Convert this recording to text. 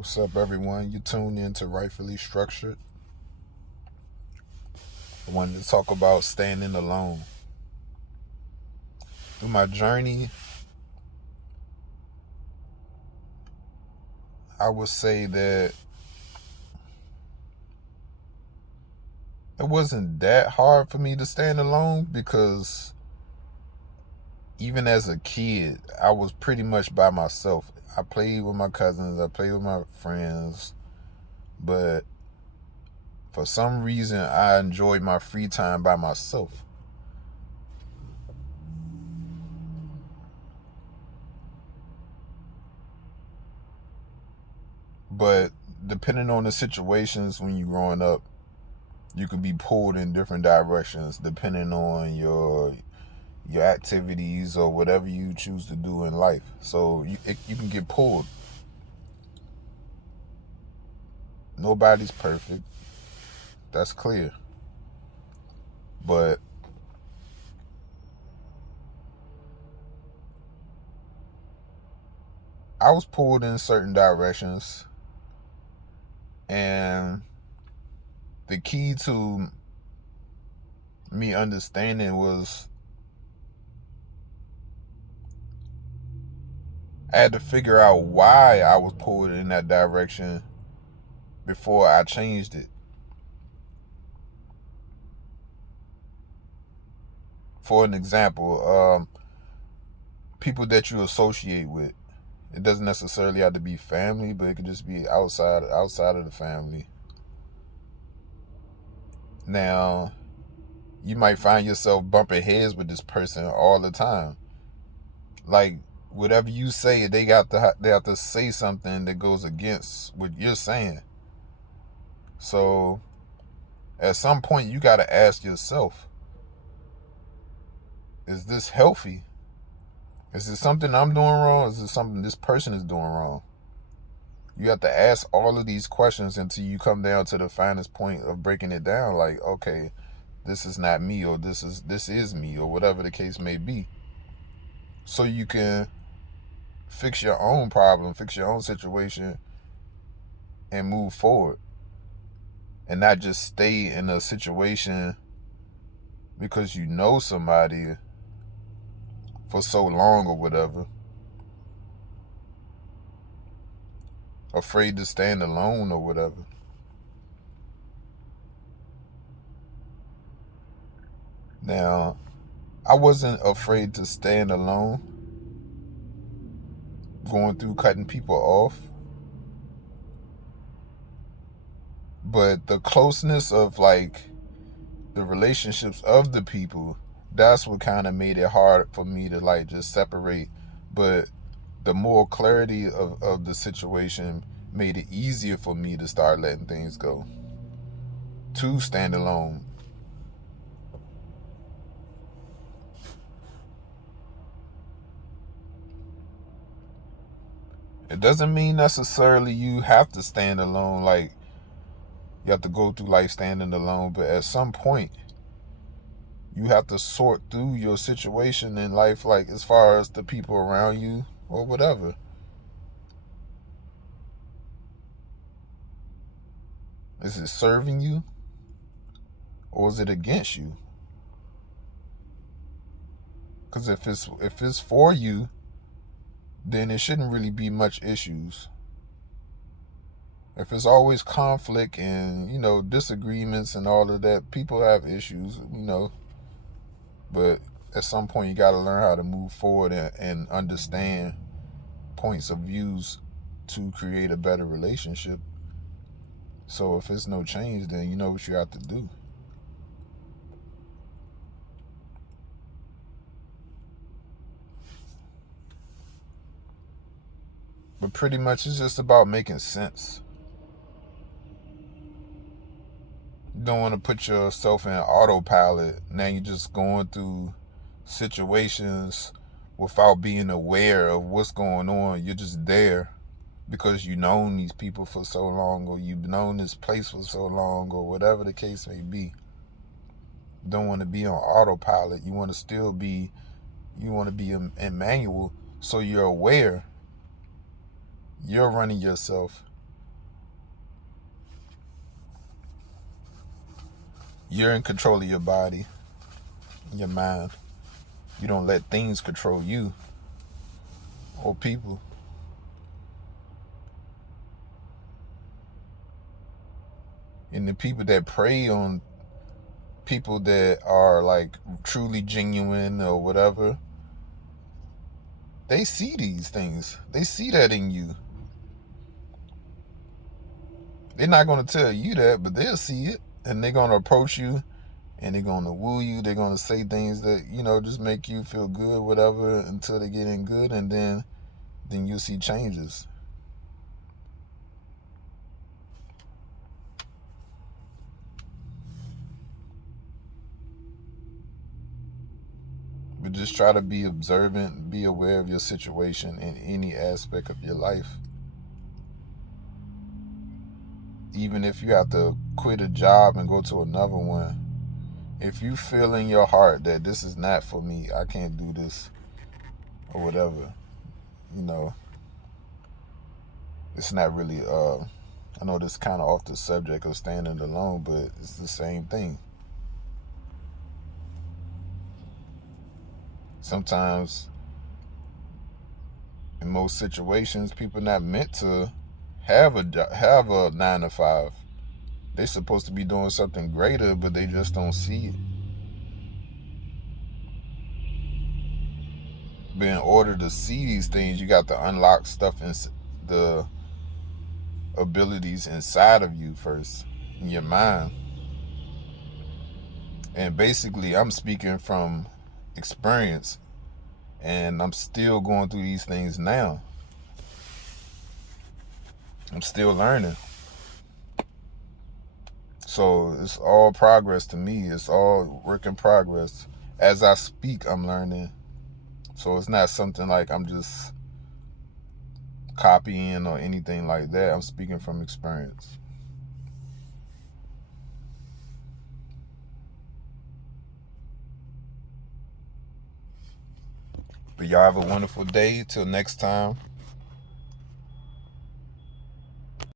What's up, everyone? You tuned in to Rightfully Structured. I wanted to talk about standing alone. Through my journey, I would say that it wasn't that hard for me to stand alone because even as a kid, I was pretty much by myself. I played with my cousins, I played with my friends, but for some reason, I enjoyed my free time by myself. But depending on the situations when you're growing up, you can be pulled in different directions depending on your activities or whatever you choose to do in life. So you can get pulled. Nobody's perfect. That's clear. But I was pulled in certain directions, and the key to me understanding was I had to figure out why I was pulled in that direction before I changed it. For an example, people that you associate with. It doesn't necessarily have to be family, but it could just be outside of the family. Now, you might find yourself bumping heads with this person all the time. Like whatever you say, they have to say something that goes against what you're saying. So at some point, you got to ask yourself, is this healthy? Is it something I'm doing wrong? Is it something this person is doing wrong? You have to ask all of these questions until you come down to the finest point of breaking it down. Like, okay, this is not me, or this is me, or whatever the case may be. So you can fix your own problem, fix your own situation, and move forward. And not just stay in a situation because you know somebody for so long or whatever. Afraid to stand alone or whatever. Now, I wasn't afraid to stand alone going through cutting people off. But the closeness of like the relationships of the people, that's what kind of made it hard for me to like just separate. But the more clarity of the situation made it easier for me to start letting things go, to stand alone. It doesn't mean necessarily you have to stand alone, like you have to go through life standing alone, but at some point you have to sort through your situation in life, like as far as the people around you or whatever. Is it serving you or is it against you? Because if it's for you, then it shouldn't really be much issues. If it's always conflict and disagreements and all of that, people have issues. But at some point, you got to learn how to move forward and understand points of views to create a better relationship. So if it's no change, then you know what you have to do. But pretty much it's just about making sense. You don't want to put yourself in autopilot. Now you're just going through situations without being aware of what's going on. You're just there because you've known these people for so long, or you've known this place for so long, or whatever the case may be. You don't want to be on autopilot. You want to be in manual, so you're aware you're running yourself You're in control of your body, your mind. You don't let things control you or people. And the people that prey on people that are like truly genuine or whatever, they see these things. They see that in you. They're not going to tell you that, but they'll see it. And they're going to approach you and they're going to woo you. They're going to say things that, just make you feel good, whatever, until they get in good. And then you'll see changes. But just try to be observant, be aware of your situation in any aspect of your life. Even if you have to quit a job and go to another one, if you feel in your heart that this is not for me, I can't do this, or whatever, it's not really, I know this kind of off the subject of standing alone, but it's the same thing. Sometimes, in most situations, people are not meant to have a 9 to 5. They're supposed to be doing something greater, but they just don't see it. But in order to see these things, you got to unlock stuff in the abilities inside of you first, in your mind. And basically, I'm speaking from experience, and I'm still going through these things now. I'm still learning. So it's all progress to me. It's all work in progress. As I speak, I'm learning. So it's not something like I'm just copying or anything like that. I'm speaking from experience. But y'all have a wonderful day. Till next time.